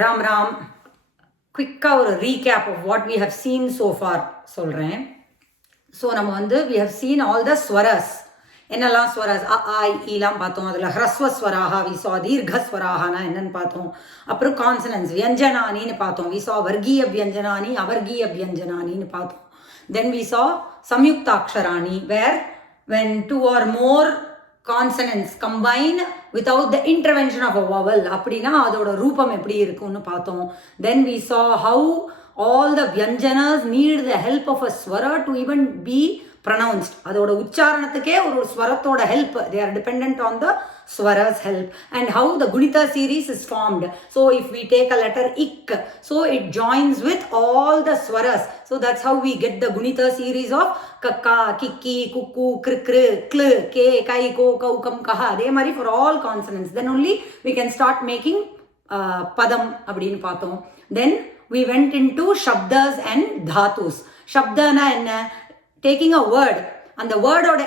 Ram Ram, குவிக்காக ஒரு recap of what we have seen so far சொல்கிறேன். So நம்ம வந்து we have seen all the swaras. என்னெல்லாம் ஸ்வரஸ்? அ ஆ இலாம் பார்த்தோம். அதில் ஹ்ரஸ்வஸ்வராக வி சா, தீர்ഘஸ்வராகனா என்னன்னு பார்த்தோம். அப்புறம் கான்சனன்ஸ் வியஞ்சனானின்னு பார்த்தோம். வி சா வர்கீய வியஞ்சனானி, அவர்கீய வியஞ்சனானின்னு பார்த்தோம். Then we saw சம்யுக்தாக்ஷராணி, where when two or more consonants combine without the intervention of a vowel, அப்படின்னா அதோட ரூபம் எப்படி இருக்கும்னு பார்த்தோம். Then we saw how all the vyanjanas need the help of a swara to even be pronounced. அதோட உச்சாரணத்துக்கே ஒரு ஸ்வரத்தோட help, they are dependent on the swara's help. And how the gunita series is formed. So if we take a letter ik, so it joins with all the swaras. So that's how we get the gunita series of kakka, kikki, kukku, krikru, klu, ke, kai, ko, kau, kam, kaha. அதே மாதிரி for all consonants. Then only we can start making padam அப்படின்னு பார்த்தோம். Then we went into shabdas and dhatus. Shabdana என்ன? Taking a word, and the word or the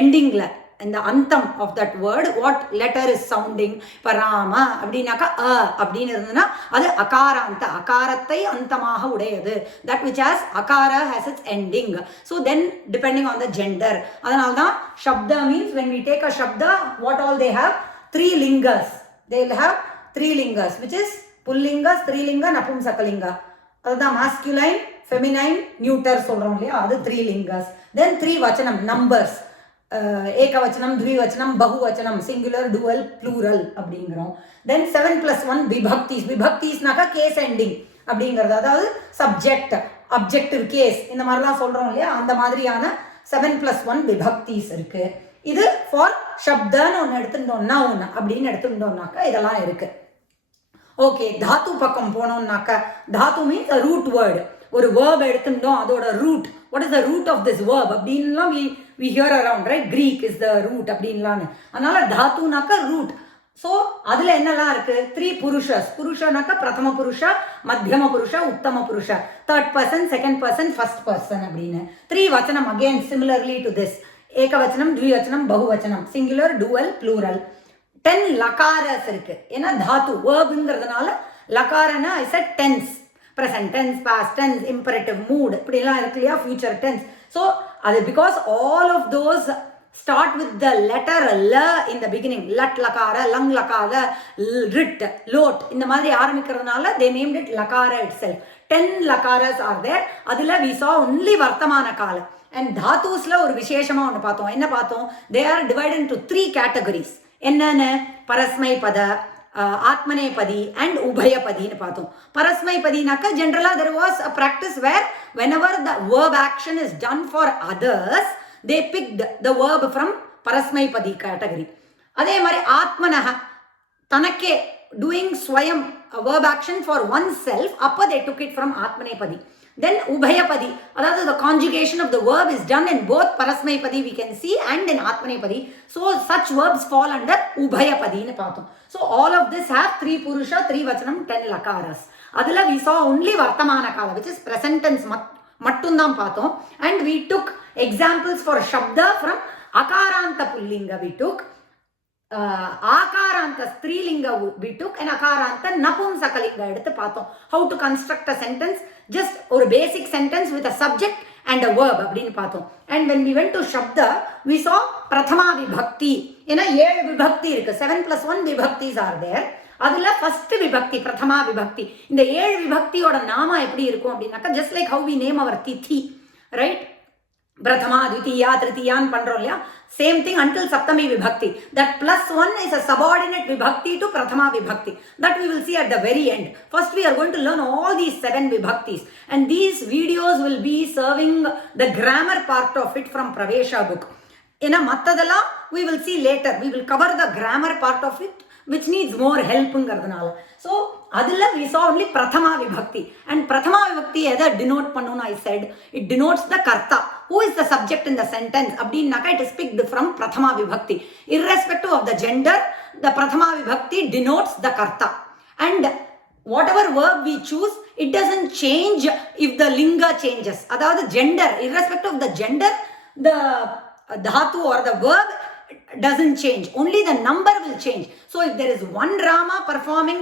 endingல in the antam of that word what letter is sounding. இப்போ ராமா அப்படின்னாக்கா அ அப்படின்னு இருந்ததுன்னா அது அகாராந்த, அகாரத்தை அந்தமாக உடையது, that which has akara has its ending. So then depending on the gender, அதனால தான் shabda means when we take a shabda, what all they have? 3 lingas. They will have 3 lingas, which is pullinga, strilinga, napumsakalinga. அதுதான் masculine, feminine, neuter சொல்றோம் இல்லையா, அது 3 lingas. Then 3 vachanam, numbers. ஏகவச்சனம், த்விவச்சனம், பகுவச்சனம், singular, dual, plural அப்படிங்கிறோம். Then 7+1 விபக்திஸ். விபக்திஸ்னாக்கா case ending அப்படிங்கிறது, அதாவது சப்ஜெக்ட், அப்ஜெக்டிவ், கேஸ், இந்த மாதிரிலாம் சொல்கிறோம் இல்லையா, அந்த மாதிரியான 7+1 விபக்திஸ் இருக்கு. இது ஃபார் சப்தன்னு ஒன்று எடுத்துட்டோம், நவுன் அப்படின்னு எடுத்துட்டோம்னாக்கா இதெல்லாம் இருக்கு. ஓகே, தாத்து பக்கம் போனோம்னாக்கா, தாத்து மீன்ஸ் அ ரூட் வேர்டு. ஒரு வேர்ப் எடுத்துட்டோம், அதோட root, what is the root of this verb அப்படின்லாம் we hear around, right? Greek is the root அப்படின்லான்னு. அதனால தாத்துனாக்கா ரூட். ஸோ அதில் என்னெல்லாம் இருக்கு? 3 புருஷஸ். புருஷனாக்கா பிரதம புருஷா, மத்தியம புருஷா, உத்தம புருஷா, third person, second person, first person அப்படின்னு. 3 வச்சனம், அகெயின் சிமிலர்லி டு திஸ். ஏகவச்சனம், த்விவச்சனம், பகுவச்சனம், சிங்குலர், டுவல், ப்ளூரல். 10 லகாரஸ் இருக்கு. ஏன்னா தாத்து வேர்புங்கிறதுனால லகாரனா is a tense, present tense, past tense, imperative, mood, இப்படிலாம் இருக்கு இல்லையா, future tense. So அது because all of those start with the letter L in the beginning. Lat lakara, lang lakara, rit, lot, இந்த மாதிரி ஆரம்பிக்கிறதுனால they named it lakara itself. 10 lakaras are there. அதில் we saw only வர்த்தமான கால. And தாத்துஸ்ல ஒரு விசேஷமா ஒன்று பார்த்தோம். என்ன பார்த்தோம்? They are divided into 3 categories. என்னன்னு? பரஸ்மை பத, ஆத்மனேபதி அண்ட் உபயபதின்னு பார்த்தோம். பரஸ்மைபதினாக்கா ஜென்ரலாக there was a practice where whenever the verb action is done for others, they picked the verb from பரஸ்மைபதி category. அதே மாதிரி ஆத்மனஹ, தனக்கே, doing Swayam verb action for oneself, அப்போ they took it from ஆத்மனேபதி. Then ubhayapadi, அதாவது the conjugation of the verb is done in both parasmaipadi we can see and in atmanepadi. So such verbs fall under ubhayapadi னு பார்த்தோம். So all of this have 3 purusha, 3 vachanam, 10 lakaras. அதில் we saw only வர்த்தமான கால, which is present tense மட்டும்தான் பார்த்தோம். And we took examples for shabda from akaranta pullinga we took, ஆகாராந்த ஸ்திரீலிங்க we took, and அகாராந்த நபும்சகலிங்க எடுத்து பார்த்தோம். How to construct a sentence, just ஒரு basic sentence with a subject and a verb அப்படின்னு பார்த்தோம். And when we went to shabda, we saw பிரதமா விபக்தி. ஏன்னா 7 விபக்தி இருக்கு, 7+1 விபக்திஸ் are there. அதில் ஃபர்ஸ்ட் விபக்தி பிரதமா விபக்தி. இந்த 7 விபக்தியோட நாம எப்படி இருக்கும் அப்படின்னாக்கா, just like how we name our திதி, right? பிரதமா, த்விதீயா, திருத்தீயான்னு பண்றோம் இல்லையா, same thing until saptami vibhakti. That +1 is a subordinate vibhakti to prathama vibhakti. That we will see at the very end. First we are going to learn all these 7 vibhaktis, and these videos will be serving the grammar part of it from Pravesha book. ஏன்னா மற்றதெல்லாம் we will see later. We will cover the grammar part of it which needs more helpங்கிறதுனால. So அதில் we saw only prathama vibhakti. And prathama vibhakti எதை denote பண்ணுன்னு I said, it denotes the karta. Who is the subject in the sentence அப்படின்னாக்கா it is picked from prathama vibhakti. Irrespective of the gender, the prathama vibhakti denotes the karta. And whatever verb we choose, it doesn't change if the linga changes. அதாவது gender, irrespective of the gender, the dhatu or the verb doesn't change. Only the number will change. So if there is one Rama performing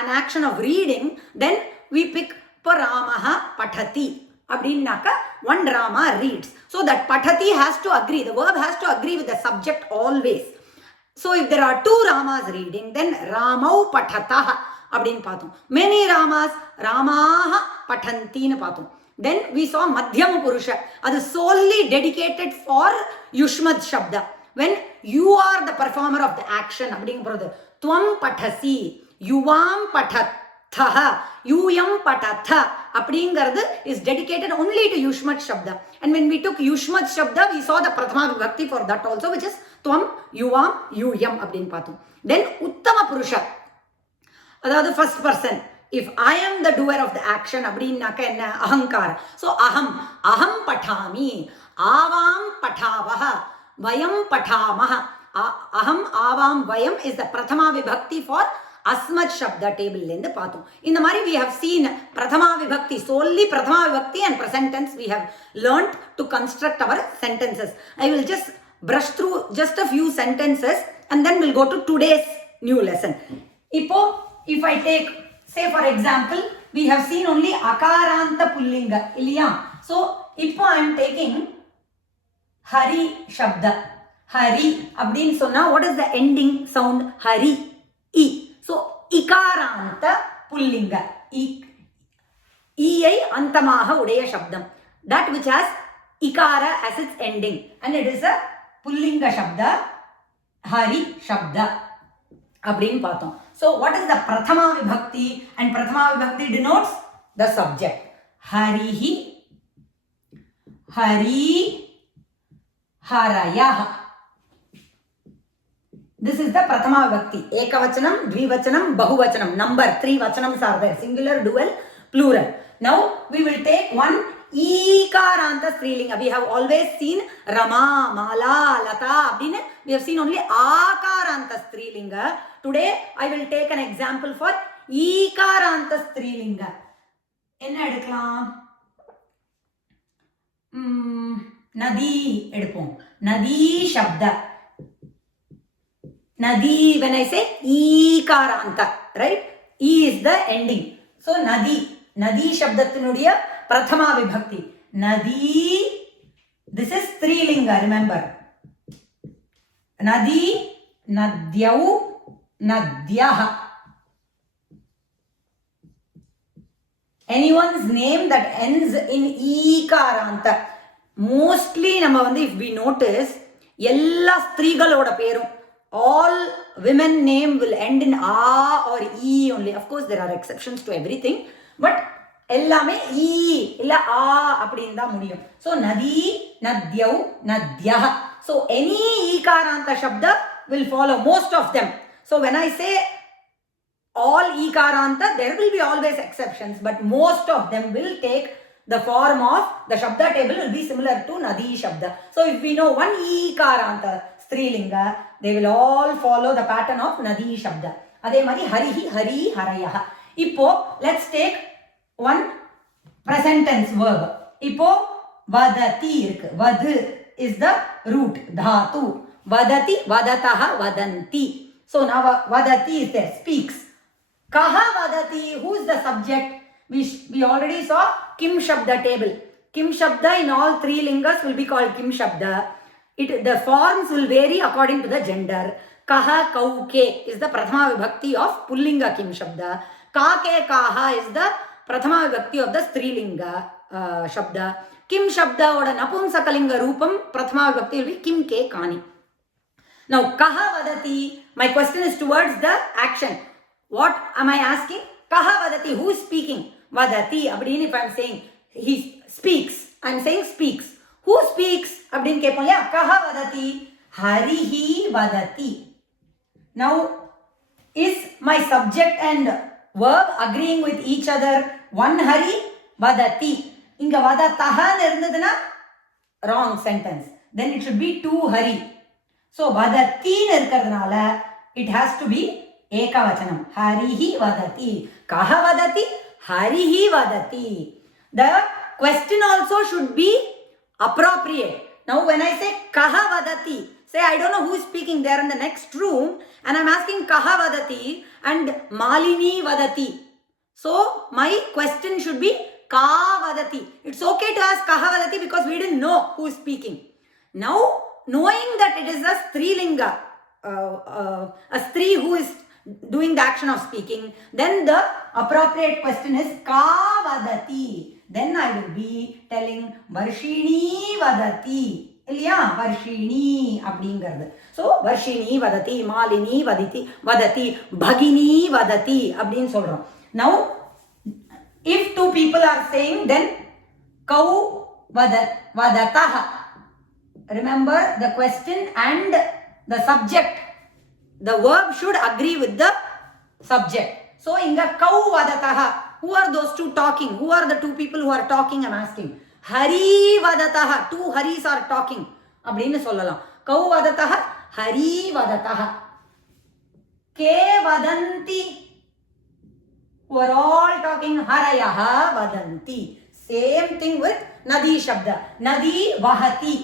an action of reading, then we pick for Ramaha Patati. அப்படின்னாக்கா one Rama reads. So that Patati has to agree, the verb has to agree with the subject always. So if there are two Ramas reading, then Ramau Patataha அப்படின்னு பார்த்தோம். Many Ramas, Ramaha Patantiன்னு பார்த்தோம். Then we saw Madhyama Purusha. அது solely dedicated for Yushmad Shabda. When you are the performer of the action, அப்படிங்கிறது Tvam Patasi, Yuvam Patatha, Yuyam Patatha அப்படிங்கிறது is dedicated only to Yushmad Shabda. And when we took Yushmad Shabda, we saw the Prathama Vibhakti for that also, which is Tvam, Yuvam, Yuyam அப்படின்னு பார்த்தோம். Then Uttama Purusha, அதாவது first person. If I am the doer of the action, அப்படின்னாக்க என்ன? அகங்காரம். So aham patami, avam patavaha, vayam patamaha. Aham, avam, vayam is the prathama vibhakti for asmat shabda table லேந்து பார்த்தோம். இந்த மாதிரி we have seen prathama vibhakti, solely prathama vibhakti and present tense we have learnt to construct our sentences. I will just brush through just a few sentences and then we'll go to today's new lesson. இப்போ if I take, say for example, we have seen only akaranta pullinga, இல்லையா? So இப்போ I am taking hari shabda. Hari அப்படின்னு சொன்னா what is the ending sound? Hari, e. So ikaranta pullinga, e ஐ அந்தமாக உடைய சப்தம், that which has ikara as its ending, and it is a pullinga shabda, hari shabda அப்படின்னு பார்த்தோம். So what is the prathama vibhakti? And prathama vibhakti denotes the subject. Harihi, hari, harayah. This is the prathama vibhakti. Ekavachanam, dvivachanam, bahuvachanam. Number 3 vachanams are there. Singular, dual, plural. Now we will take one Ikaranta Strilinga. We have always seen Rama, Mala, Lata. We have seen only Akaranta Strilinga. Today I will take an example for Ikaranta Strilinga. என்ன எடுக்கலாம்? Nadi எடுப்போம். Nadi Shabda. Nadi, when I say Ikaranta, right? E is the ending. So Nadi. Nadi Shabdatinudiya Prathama Vibhakti. Nadi, this is Strilinga, remember. Nadi, Nadyau, Nadyaha. Anyone's name that ends in Ikaranta. Mostly, if we notice, எல்லா ஸ்திரீகளோட பேரும், all women name will end in A or E only. Of course, there are exceptions to everything. But எல்லாமே E இல்ல A அப்படின்னு தான் முடியும். So, Nadi, Nadyau, Nadyaha. So, any Ikaranta Shabda will follow, most of them. So, when I say all Ikaranta, there will be always exceptions. But most of them will take the form of, the Shabda table will be similar to Nadi Shabda. So, if we know one Ikaranta Strilinga, they will all follow the pattern of Nadi Shabda. அதே மாதிரி Harihi, Hari, Harayaha. இப்போ let's take one present tense verb. இப்போ vadati இருக்கு. Vadu is the root, dhatu. Vadati, vadataha, vadanti. So now vadati is there, speaks. Kaha vadati, who is the subject? We already saw Kim Shabda table. Kim Shabda in all 3 lingas will be called Kim Shabda. The forms will vary according to the gender. Kaha, kauke is the prathama vibhakti of pullinga Kim Shabda. Kake, kaha is the prathama vibhakti of the strilinga Shabda. Kim Shabda oda napumsakalinga rupam prathama vibhakti will be Kim ke kani. Now, kaha vadati, my question is towards the action. What am I asking? Kaha vadati, who is speaking? Vadati, abdin, if I am saying he speaks, I am saying speaks. Who speaks? Abdin kepon ya, kaha vadati? Harihi vadati. Now, is my subject and verb agreeing with each other? One Hari, vadati. Inga vadataha irundaduna, wrong sentence. Then it should be 2 Hari. So, vadati irukradunala, it has to be ekavachanam. Harihi vadati. Kaha vadati? Harihi vadati. The question also should be appropriate. Now, when I say kaha vadati, Say, I don't know who is speaking there in the next room, and I'm asking Kaha Vadati and Malini Vadati. So, my question should be Ka Vadati. It's okay to ask Kaha Vadati because we didn't know who is speaking. Now, knowing that it is a Strilinga, a Stri who is doing the action of speaking, then the appropriate question is Ka Vadati. Then I will be telling Varshini Vadati. இல்லையா வர்ஷிணி அப்படிங்கிறது. So Varshini வதத்தி, Malini வதத்தி, பகினி வதத்தி அப்படின்னு சொல்றோம். Now if two people are saying, then கௌ வததஹ. Remember the question and the subject. The verb should agree with the subject. So inga கௌ வததஹ. Who are those two talking? Who are the two people who are talking? I'm asking. Hari vadataha. Two Haris are talking. அப்படின்னு சொல்லலாம். கௌ வததஹ, Hari வததஹ. K வதந்தி. Who are all talking harayaha vadanti. Same thing with nadi shabda. Nadi vahati.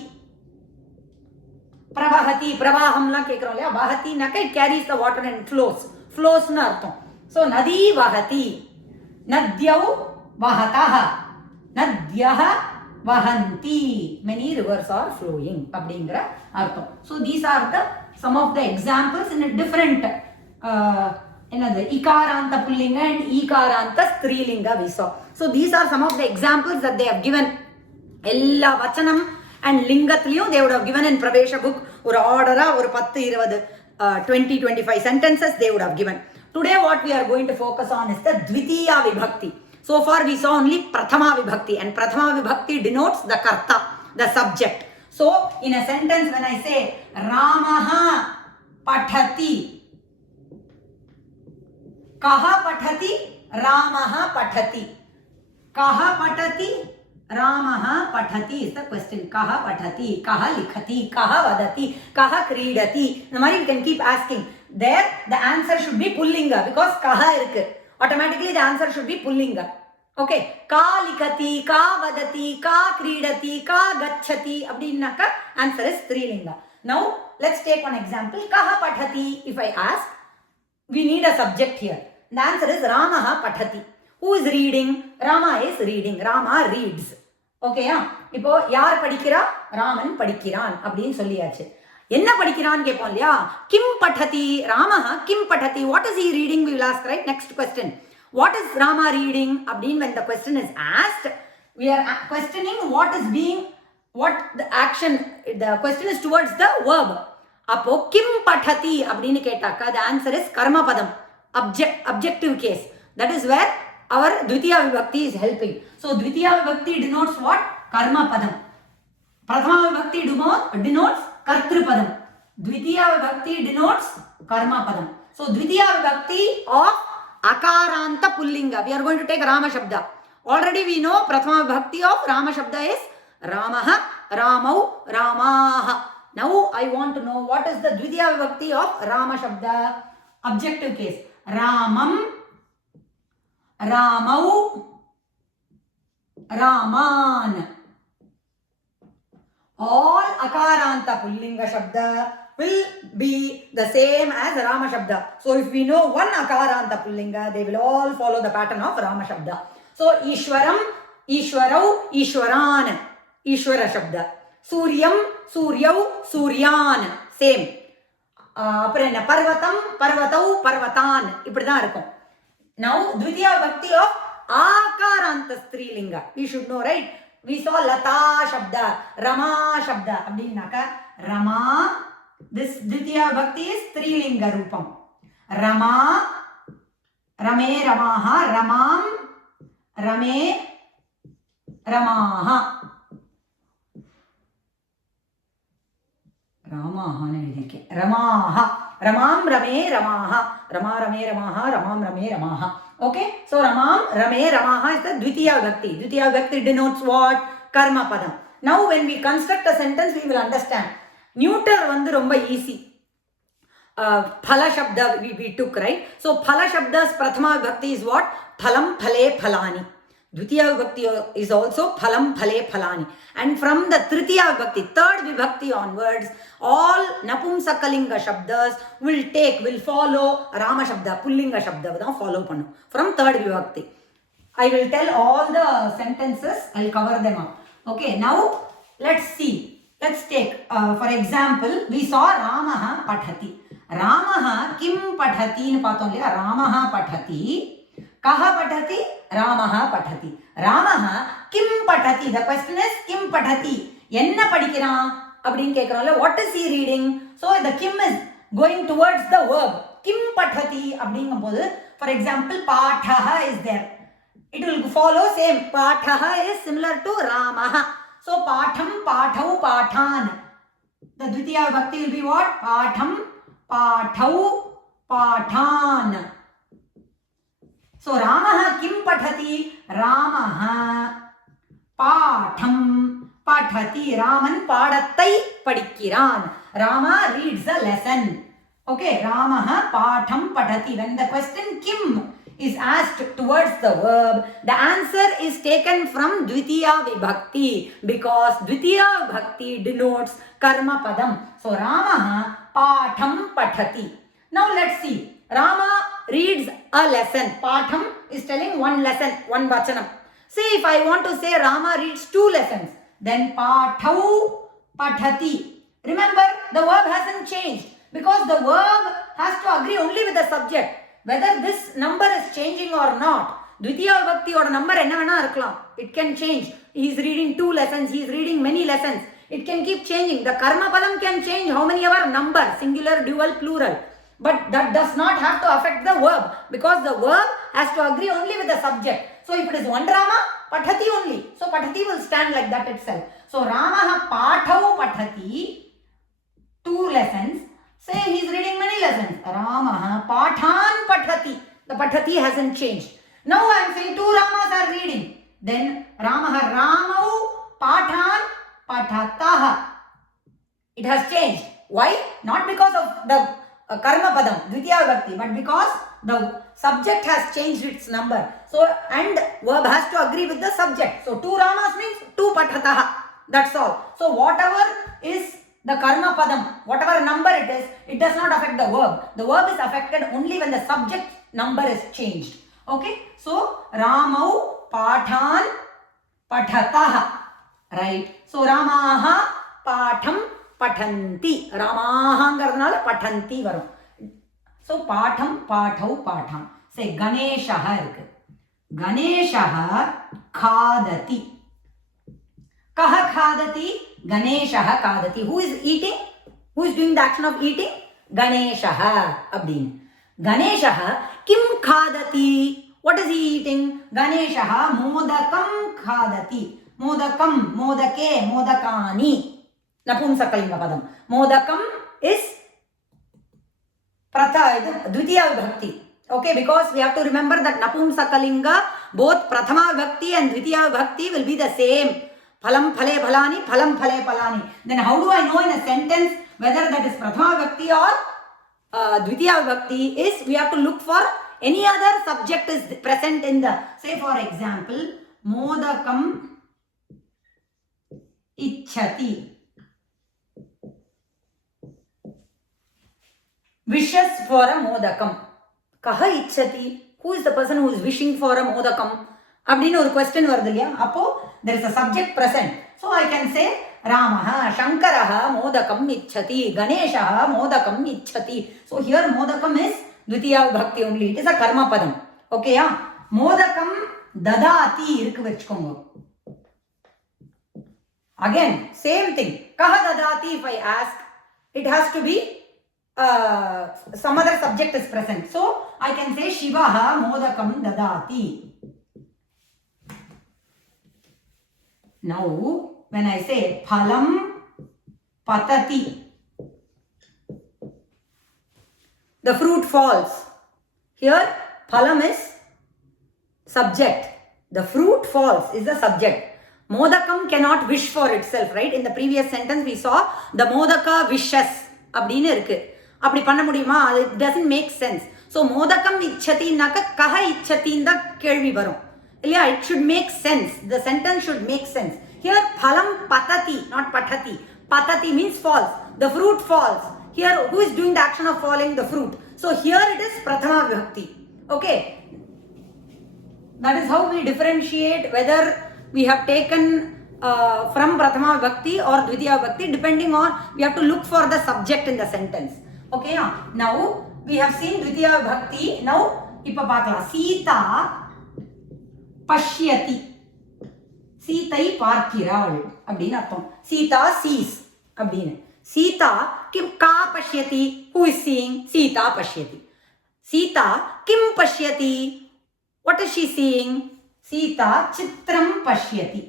Pravahati. Pravahamla கேக்குறோம் இல்லையா? Vahati naka it carries the water and flows. Flows னு அர்த்தம். So nadi vahati. Nadyau vahataha. Nadyah vahanti. Many rivers are flowing அப்படிங்கிற அர்த்தம். So these are the some of the examples in a different என்னது இகாராந்த புல்லிங்க and ஈகாராந்த ஸ்திரீலிங்க we saw. So these are some of the examples that they have given. எல்லா வச்சனம் and லிங்கத்திலையும் they would have given in Pravesha book ஒரு ஆர்டரா ஒரு 10 20 20-25 sentences they would have given. Today what we are going to focus on is the Dvitiya Vibhakti. So far we saw only Prathama Vibhakti, and Prathama Vibhakti denotes the Karta, the subject. So in a sentence when I say Ramaha Pathati, Kaha Pathati, Ramaha Pathati. Kaha Pathati, Ramaha Pathati is the question. Kaha Pathati, Kaha Likhati, Kaha Vadati, Kaha Kridati. The Mari you can keep asking. There the answer should be Pullinga because Kaha irukku. Automatically the answer should be Pullinga. Okay. Ka likati, ka vadati, ka kridati, ka gachati. Abdinaka answer is Strilinga. Now let's take one example. Kaha pathati. If I ask, we need a subject here. The answer is Ramaha pathati. Who is reading? Rama is reading. Rama reads. Okay, இப்போ யார் படிக்கிறா? ராமன் படிக்கிறான் அப்படின்னு சொல்லியாச்சு. என்ன படிக்கிறான்னு கேட்போம் இல்லையா? கிம் படதி ராமஹ கிம் படதி. What is he reading? We will ask, right? Next question. What is Rama reading? அப்படின்னு when the question is asked, we are questioning what is being, what the action, the question is towards the verb. அப்போ கிம் படதி அப்படின்னு கேட்டாக்கா the answer is karma padam, objective case. That is where our Dvitiya Vibhakti is helping. So Dvitiya Vibhakti denotes what? Karma padam. Prathama Vibhakti denotes Kartrupadam. Dvitiya Vibhakti denotes Karma Padam. So Dvitiya Vibhakti of Akaranta Pullinga. We are going to take Rama Shabda. Already we know Prathama Vibhakti of Rama Shabda is Ramaha, Ramau, Ramaha. Now I want to know what is the Dvitiya Vibhakti of Rama Shabda. Objective case. Ramam, Ramau, Raman. All Akaranta Pullinga Shabda will be the same as Rama Shabda. So if we know one Akaranta Pullinga, they will all follow the pattern of Rama Shabda. So Ishwaram, Ishwarau, Ishwaran, Ishwara Shabda. Suryam, Suryau, Suryan, same. அப்புறம் என்ன பர்வதம், பர்வதௌ, பர்வதான் இப்படிதான் இருக்கும். Now Dvitiya Vibhakti of Akaranta Strilinga. We should know, right? We saw Lata Shabda, Rama Shabda. Abdinaka Rama. This Dvitiya Vibhakti is Strilinga Rupam. Rama, Rame Ramaha, Ramam, Rame Ramaha. Ramaha nidike. Ramaha. Ramam Rame Ramaha. Rama Rame Ramaha. Ramam Rame Ramaha. Okay, so Ramam Rame Ramaha is the Dvitiya Vibhakti. Dvitiya Vibhakti denotes what? Karma Padam. Now when we construct a sentence, we will understand. Neuter vandu romba easy. Phala Shabda we took, right? So Phala Shabda's Prathama Vibhakti is what? Phalam Phale Phalani. Dvitiya vibhakti is also phalam phale phalani. And from the Tritiya vibhakti, third vibhakti onwards, all Napumsakalinga shabdas will follow Rama shabda, Pullinga shabda, follow pannu. From third vibhakti. I will tell all the sentences, I will cover them up. Okay, now let's see. Let's take, for example, we saw Ramaha pathati. Ramaha kim pathati nu paathom illaya. Ramaha pathati. Kaha pathati? Ramaha pathati. Ramaha kim pathati. The question is kim pathati. Enna padikkiran? Appdin kekkrala. What is he reading? So the kim is going towards the verb. Kim pathati appdingumbodhu. For example, pathaha is there. It will follow same. Pathaha is similar to Ramaha. So patham, pathau, pathan. The Dvitiya Vibhakti will be what? Patham, pathau, pathan. So Ramaha kim pathati? Ramaha patham pathati. Raman padattai padikkiran. Rama reads a lesson. Okay, Ramaha patham pathati. When the question kim is asked towards the verb, the answer is taken from Dvitiya Vibhakti because Dvitiya Vibhakti denotes karma padam. So Ramaha patham pathati. Now let's see. Rama reads a lesson. Patham is telling one lesson, one vachanam. Say if I want to say Rama reads two lessons, then pathau pathati. Remember, the verb hasn't changed because the verb has to agree only with the subject. Whether this number is changing or not, Dvitiya Vibhakti or number enna vena irukkalam. It can change. He is reading two lessons. He is reading many lessons. It can keep changing. The karma padam can change how many ever number, singular, dual, plural. But that does not have to affect the verb because the verb has to agree only with the subject. So if it is one Rama, pathati only. So pathati will stand like that itself. So Ramaha pathau pathati, two lessons. Say he is reading many lessons. Ramaha pathan pathati. The pathati hasn't changed. Now I am saying two Ramas are reading. Then Ramaha ramau pathan pathataha. It has changed. Why? Not because of the karma padam, Dvitiya Vibhakti, but because the subject has changed its number. So, and verb has to agree with the subject. So, two Ramas means two pathataha. That's all. So, whatever is the karma padam, whatever number it is, it does not affect the verb. The verb is affected only when the subject number is changed. Okay? So, Ramau pathan pathataha. Right? So, Ramaha patham pathanti. Ramahangaradanaala pathanti varum. So, patham, pathau, patham. Say, Ganeshaha irukku. Ganeshaha khadati. Kaha khadati? Ganeshaha khadati. Who is eating? Who is doing the action of eating? Ganeshaha. Abdin. Ganeshaha kim khadati? What is he eating? Ganeshaha modakam khadati. Modakam, modake, modakani. Napumsakalinga padam. Modakam is Dvitiya Vibhakti. Okay, because we have to remember that Napumsakalinga, both Prathama Vibhakti and Dvitiya Vibhakti will be the same. Phalam phale phalani, phalam phale phalani. Then how do I know in a sentence whether that is Prathama Vibhakti or Dvitiya Vibhakti is we have to look for any other subject is present in the, say for example, Modakam Ichhati. Wishes for a modakam. Kaha ichhati? Who is the person who is wishing for a modakam? Abdinu or question varudhilya. Appo there is a subject present. So I can say Ramaha, Shankaraha, modakam ichhati. Ganeshaha, modakam ichhati. So here modakam is Dvitiya Vibhakti only. It is a karma padam. Okay, yeah? Modakam dadati irukku vechukongo. Again, same thing. Kaha dadati if I ask, it has to be some other subject is present. So, I can say Shivaha modakam dadati. Now, when I say phalam patati, the fruit falls. Here, phalam is subject. The fruit falls is the subject. Modakam cannot wish for itself, right? In the previous sentence, we saw the modaka wishes. Abdinu irukku. அப்படி பண்ண முடியுமா? It doesn't make sense. So, மோதகம் இச்சதினாக்க கஹ இச்சதின்னு தான் கேள்வி வரும். Yeah, it should make sense. The sentence should make sense. Here, phalam patati, not patati. Patati means falls. The fruit falls. Here, who is doing the action of falling? The fruit. So here it is prathama vibhakti. Okay. That is how we differentiate whether we have taken from prathama vibhakti or dvitiya vibhakti, depending on, we have to look for the subject in the sentence. Okay, now we have seen dvitiya vibhakti. Now, இப்ப பார்க்கலாம். சீதா பஷ்யதி, சீதை பார்க்கிறாள் அப்படின்னு அர்த்தம். Sita cheese அப்படின்னு. சீதா கிம் கா பஷ்யதி, who is seeing? Sita பஷ்யதி. Sita Kim பஷ்யதி, what is she seeing? Sita Chithram பஷ்யதி.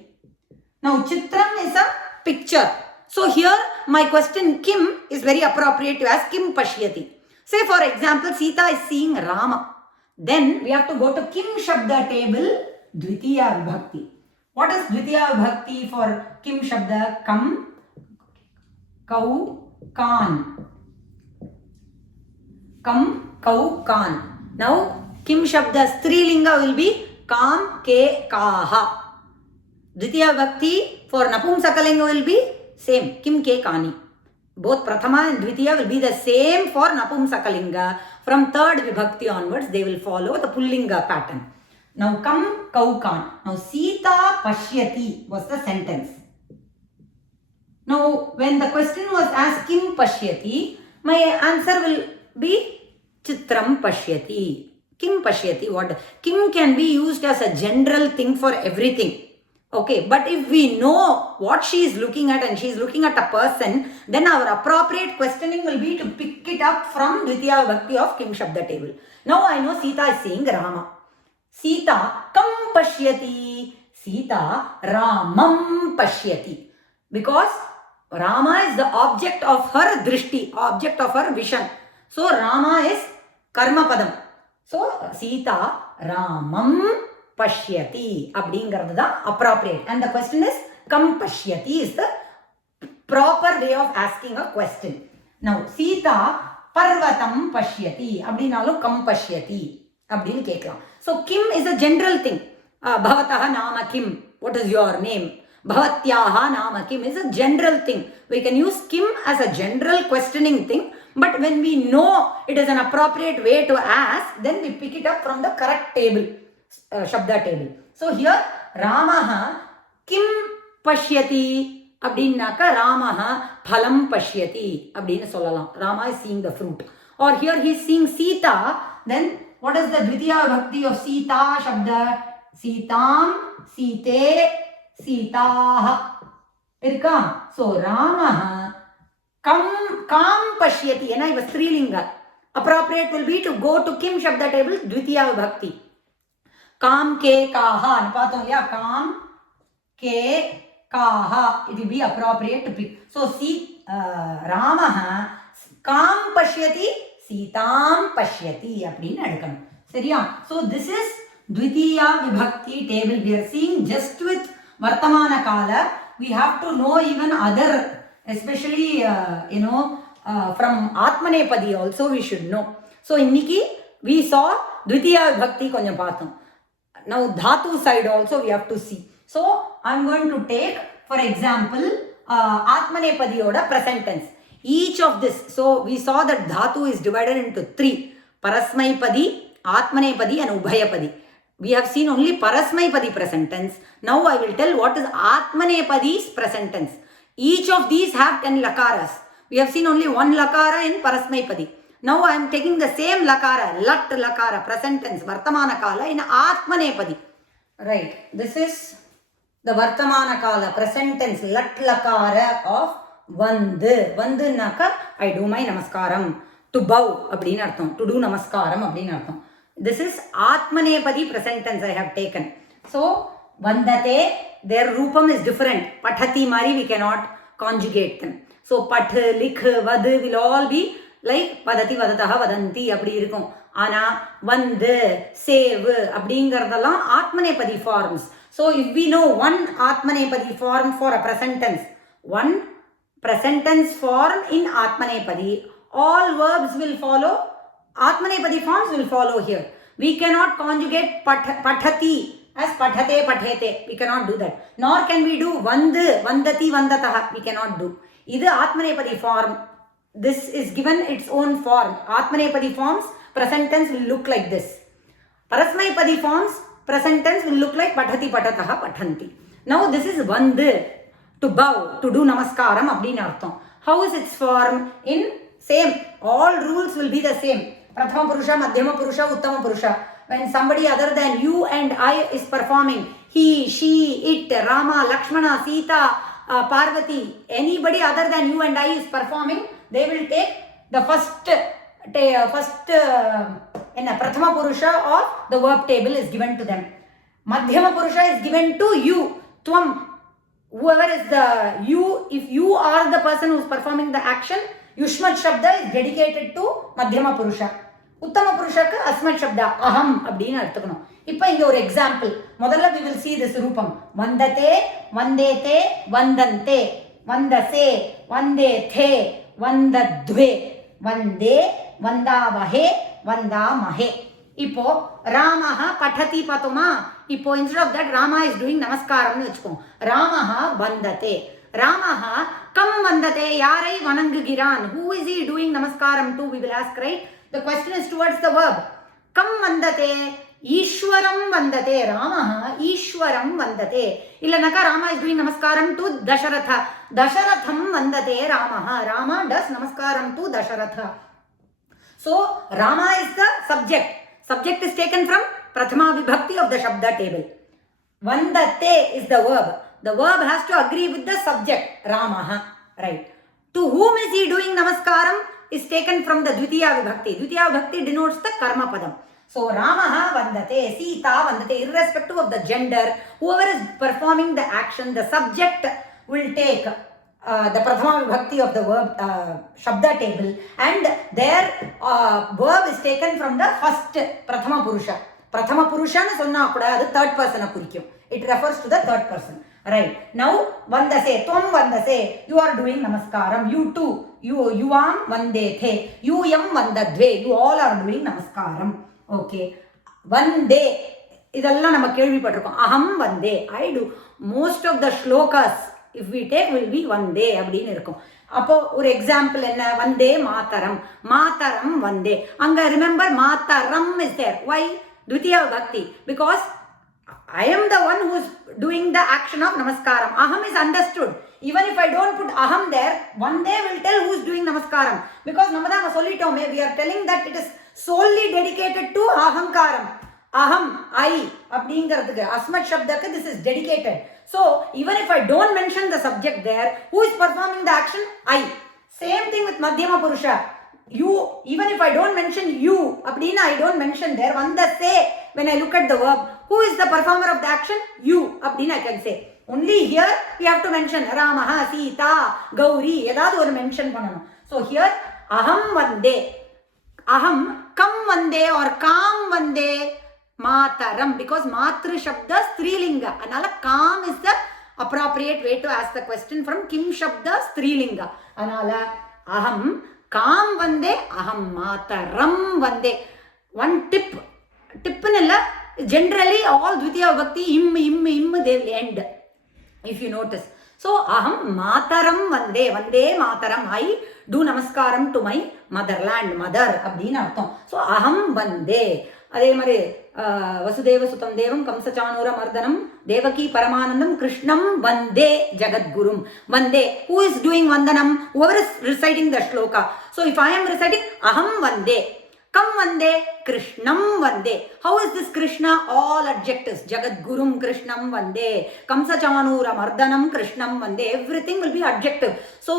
Now chitram is a picture. So here my question kim is very appropriate to ask kim pashyati. Say for example Sita is seeing Rama. Then we have to go to Kim Shabda table, Dvitiya Vibhakti. What is Dvitiya Vibhakti for Kim Shabda? Kam, Kau, Kan. Kam, Kau, Kan. Now Kim Shabda Strilinga will be Kam, Ke, Kaha. Dvitiya Vibhakti for Napumsakalinga will be same, Kim, Ke, Kani. Both Prathama and Dvitiya will be the same for Napumsakalinga. From third Vibhakti onwards, they will follow the Pullinga pattern. Now, Kam, Kau, Kan. Now, Sita Pashyati was the sentence. Now, when the question was asked Kim Pashyati, my answer will be Chitram Pashyati. Kim Pashyati. What? Kim can be used as a general thing for everything. Okay, but if we know what she is looking at and she is looking at a person, then our appropriate questioning will be to pick it up from Dvitiya Vibhakti of Kim Shabda table. Now I know Sita is seeing Rama. Sita kam pashyati. Sita Ramam pashyati. Because Rama is the object of her drishti, object of her vision. So Rama is karma padam. So Sita Ramam pashyati அப்படிங்கிறது தான் appropriate. And the question is kam pashyati is the proper way of asking a question. Now Sita parvatam pashyati அப்படினாலும் kam pashyati அப்படின்னு கேட்கலாம். So kim is a general thing. Bhavataha nama kim, what is your name? Bhavatyaha nama kim is a general thing. We can use kim as a general questioning thing, but when we know it is an appropriate way to ask, then we pick it up from the correct table. Shabda table. So here Ramaha kim pashyati அப்படின்னாக்க Ramaha phalam pashyati அப்படின்னு சொல்லலாம். Rama is seeing the fruit. Or here he is seeing Sita. Then what is the Dvitiya Vibhakti of Sita Shabda? Sitam, Site, Sitaha. இருக்கா? So Ramaha kam pashyati. ஏன்னா இவ ஸ்திரீலிங்க. Appropriate will be to go to Kim Shabda table, Dvitiya Vibhakti. Kam ke kaha. பார்த்தோம் இல்லையா? Kam ke kaha. It will be appropriate to pick. So see Ramaha kam pashyati Sitam pashyati அப்படின்னு எடுக்கணும். சரியா? So this is Dvitiya Vibhakti table. We are seeing just with Vartamana Kala. We have to know even other, especially from Atmanepadi also we should know. So இன்னைக்கு we saw Dvitiya Vibhakti கொஞ்சம் பார்த்தோம். Now dhatu side also we have to see. So I am going to take for example Atmanepadiyoda present tense. Each of this, so we saw that dhatu is divided into three: Parasmaipadi, Atmanepadi and Ubhayapadi. We have seen only Parasmaipadi present tense. Now I will tell what is Atmanepadi's present tense. Each of these have 10 lakaras. We have seen only one lakara in Parasmaipadi. Now I am taking the same lakara, lat lakara, present tense, Vartamana Kala in Atmanepadi. Right. This is the Vartamana Kala, present tense, lat lakara of Vandu. Vandu naka, I do my namaskaram. To bow, abdin artham. To do namaskaram, abdin artham. This is Atmanepadi present tense I have taken. So, Vandate, their rupam is different. Pathati mari, we cannot conjugate them. So, path, likh, vad will all be like vadati vadataha vadanti அப்படி இருக்கும். ஆனா வந்து சேவ் அப்படிங்கறதெல்லாம் ஆத்மநேபதி forms. So if we know one ஆத்மநேபதி form for a present tense, one present tense form in ஆத்மநேபதி, all verbs will follow, ஆத்மநேபதி forms will follow here. We cannot conjugate pathati as pathate, pathete. We cannot do that. Nor can we do vandu, vandati, vandataha. We cannot do. This Atmanepadi form. This is given its own form. Atmanepadi forms, present tense will look like this. Parasmaipadi forms, present tense will look like pathati, patataha, pathanti. Now this is vandu, to bow, to do namaskaram, abdina artham. How is its form? In same. All rules will be the same. Prathama Purusha, Madhyama Purusha, Uttama Purusha. When somebody other than you and I is performing, he, she, it, Rama, Lakshmana, Sita, Parvati, anybody other than you and I is performing, they will take the first Prathama Purusha or the verb table is given to them. Madhyama Purusha is given to you, Tvam. Whoever is the you, if you are the person who is performing the action, Yushmat Shabda is dedicated to Madhyama Purusha. Uttama Purushakku Asmat Shabda, Aham அப்படின்னு எடுத்துக்கணும். இப்போ இங்க ஒரு example. முதல்ல we will see this ரூபம். வந்ததே, வந்தேதே, வந்தந்தே, வந்தசே, வந்தேதே, வந்தத்வே, வந்தே, வந்தாவஹே, வந்தாமஹே. இப்போ ராமஹ பठति பார்த்தோமா? இப்போ instead of that Rama is doing நமஸ்காரம்னு வெச்சுக்கோம். ராமஹ வந்ததே. ராமஹ கம் வந்ததே, யாரை வணங்குகிறான்? Who is he doing நமஸ்காரம் to? We will ask, right? The question is towards the verb. Kam vandate, Ishwaram vandate, Ramaha, Ishwaram vandate. Illanaka Rama is doing namaskaram to Dasharatha. Dasharatham vandate Ramaha. Rama does namaskaram to Dasharatha. So, Rama is the subject. Subject is taken from Prathama Vibhakti of the Shabda table. Vandate is the verb. The verb has to agree with the subject, Ramaha. Right. To whom is he doing namaskaram? Is taken from the Dvitiya Vibhakti. Dvitiya Vibhakti denotes the Karma Padam. So, Ramaha vandate, Sita vandate, irrespective of the gender, whoever is performing the action, the subject will take the Prathama Vibhakti of the verb Shabda table, and their verb is taken from the first Prathama Purusha. Prathama Purusha nu sonna kuda adu third person kurikum. It refers to the third person. Right. Now, vandase, tvam vandase, you are doing namaskaram. You too. You am vandethe. You yam vandadve. You all are doing namaskaram. Okay. Vande. இதெல்லாம் நம்ம கேள்விப்பட்டிருக்கோம். Aham vande. I do. Most of the shlokas, if we take, will be vande அப்படின்னு இருக்கும். அப்போ ஒரு example என்ன? வந்தே மாதரம். மாதரம் வந்தே. அங்க remember Mataram is there. Why? Dvitiya Vibhakti. Because I am the one who is doing the action of namaskaram. Aham is understood. Even if I don't put aham there, one day will tell who is doing namaskaram. Because namadama sollitome, we are telling that it is solely dedicated to ahankaram. Aham, I, அப்படிங்கிறதுக்கு Asmat Shabdaka, this is dedicated. So, even if I don't mention the subject there, who is performing the action? I. Same thing with Madhyama Purusha. You, even if I don't mention you, அப்படின்னா I don't mention there, vandase, when I look at the verb, who is the performer of the action? You, அப்படின்னா I can say. Only here, we have to mention Ramaha, Sita, Gauri, ஏதாவது ஒரு mention பண்ணணும். So here, aham vande, aham kam vande or kam vande mataram, because matru shabda strilinga. அதனால kam is the appropriate way to ask the question from kim shabda strilinga. அதனால aham kam vande, aham mataram vande. One tip illa, generally all Dvitiya Vibhakti im they will end, if you notice. So aham mataram vande, vande mataram, I do namaskaram to my motherland, mother அப்படின்னு அர்த்தம். So aham vande. அதே மாதிரி வசுதேவ சுதம் தேவம் கம்சச்சானூர மர்தனம் தேவகி பரமானந்தம் கிருஷ்ணம் வந்தே ஜகத்குரும். வந்தே, who is doing vandanam? Whoever is reciting the shloka. So if I am reciting aham vande, kam vande, krishnam vande. How is this Krishna? All adjectives. Jagadgurum krishnam vande, kamsachanura mardanam krishnam vande. Everything will be adjective. So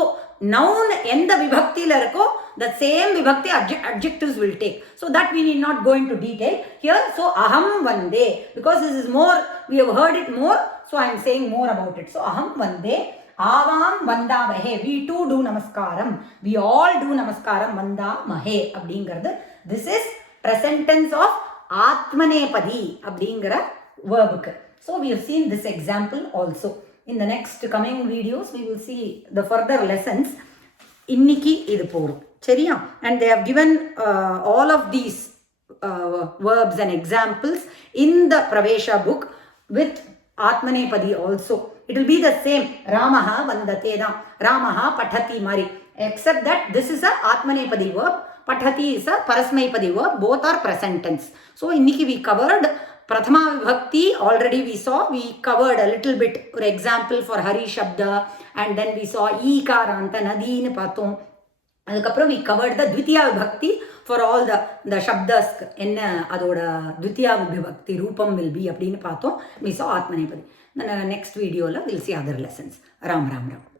noun எந்த விபக்தியில இருக்கோ, the same vibhakti adjectives will take. So that we need not go into detail here. So aham vande, because this is more, we have heard it more, so I am saying more about it. So aham vande, avam vandavahe, we too do namaskaram, we all do namaskaram, vandamahe அப்படிங்கிறது. This is present tense of atmanepadi அப்படிங்கிற verb-க்கு. So we have seen this example also. In the next coming videos, we will see the further lessons. இன்னைக்கு இது போரும், சரியா? And they have given all of these verbs and examples in the Pravesha book. with Atmanepadi also. It will be the same. Ramaha vandate da. Ramaha pathati mari. Except that this is a Atmanepadi verb. Pathati is a Parasmaipadi verb. Both are present tense. So, inniki we covered Prathama Vibhakti. Already we saw. We covered a little bit. For example, for Hari Shabda. And then we saw Ikaranta Nadin Pathom. அதுக்கப்புறம் we covered the Dvitiya Vibhakti for all the Shabdas என்ன அதோட Dvitiya Vibhakti ரூபம் will be அப்படின்னு பார்த்தோம். we saw Atmanepadi. Next video we'll see other lessons. Ram Ram Ram.